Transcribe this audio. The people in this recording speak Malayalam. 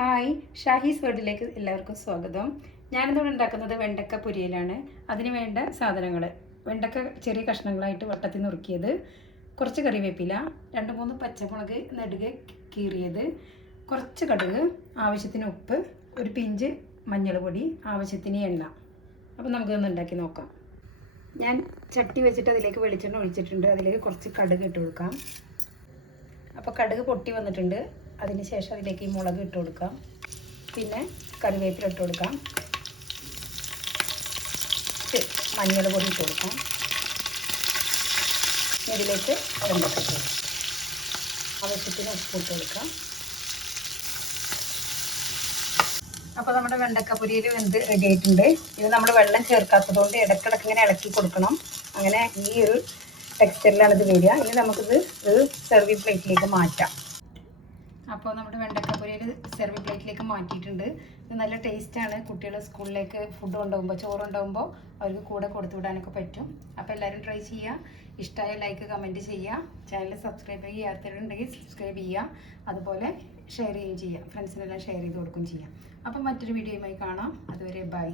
ഹായ്, ഷാഹീസ് വേർഡിലേക്ക് എല്ലാവർക്കും സ്വാഗതം. ഞാനിന്നിവിടെ ഉണ്ടാക്കുന്നത് വെണ്ടക്ക പൊരിയലാണ്. അതിന് വേണ്ട സാധനങ്ങൾ: വെണ്ടക്ക ചെറിയ കഷ്ണങ്ങളായിട്ട് വട്ടത്തിൽ നുറുക്കിയത്, കുറച്ച് കറിവേപ്പില, 2-3 പച്ചമുളക് നെടുകെ കീറിയത്, കുറച്ച് കടുക്, ആവശ്യത്തിന് ഉപ്പ്, ഒരു പിഞ്ച് മഞ്ഞൾ പൊടി, ആവശ്യത്തിന് എണ്ണ. അപ്പോൾ നമുക്കിതൊന്ന് ഉണ്ടാക്കി നോക്കാം. ഞാൻ ചട്ടി വെച്ചിട്ട് അതിലേക്ക് വെളിച്ചെണ്ണ ഒഴിച്ചിട്ടുണ്ട്. അതിലേക്ക് കുറച്ച് കടുക് ഇട്ട് കൊടുക്കാം. അപ്പോൾ കടുക് പൊട്ടി വന്നിട്ടുണ്ട്. അതിന് ശേഷം അതിലേക്ക് ഈ മുളക് ഇട്ട് കൊടുക്കാം. പിന്നെ കറിവേപ്പില ഇട്ട് കൊടുക്കാം. മഞ്ഞൾ പൊടി ഇട്ട് കൊടുക്കാം. ഇതിലേക്ക് വെണ്ടക്ക ഇട്ട് കൊടുക്കാം. ആവശ്യത്തിന് ഉപ്പ് ഇട്ട് കൊടുക്കാം. അപ്പോൾ നമ്മുടെ വെണ്ടക്ക പൊരിയിൽ വെന്ത് റെഡി ആയിട്ടുണ്ട്. ഇത് നമ്മൾ വെള്ളം ചേർക്കാത്തതുകൊണ്ട് ഇടയ്ക്കിടയ്ക്ക് ഇങ്ങനെ ഇളക്കി കൊടുക്കണം. അങ്ങനെ ഈ ഒരു ടെക്സ്ചറിലാണ് ഇത് വരിക. ഇനി നമുക്കിത് ഒരു സെർവിങ് പ്ലേറ്റിലേക്ക് മാറ്റാം. അപ്പോൾ നമ്മുടെ വെണ്ടക്ക പൊരിയിൽ സെർവിങ് പ്ലേറ്റിലേക്ക് മാറ്റിയിട്ടുണ്ട്. ഇത് നല്ല ടേസ്റ്റാണ്. കുട്ടികൾ സ്കൂളിലേക്ക് ഫുഡ് കൊണ്ടുപോകുമ്പോൾ, ചോറ് കൊണ്ടുപോകുമ്പോൾ അവർക്ക് കൂടെ കൊടുത്തു വിടാനൊക്കെ പറ്റും. അപ്പോൾ എല്ലാവരും ട്രൈ ചെയ്യുക. ഇഷ്ടമായ ലൈക്ക്, കമൻറ്റ് ചെയ്യുക. ചാനൽ സബ്സ്ക്രൈബ് ചെയ്യാത്തവരുണ്ടെങ്കിൽ സബ്സ്ക്രൈബ് ചെയ്യുക. അതുപോലെ ഷെയർ ചെയ്യുകയും ചെയ്യുക. ഫ്രണ്ട്സിനെല്ലാം ഷെയർ ചെയ്ത് കൊടുക്കുകയും ചെയ്യാം. അപ്പോൾ മറ്റൊരു വീഡിയോയുമായി കാണാം. അതുവരെ ബൈ.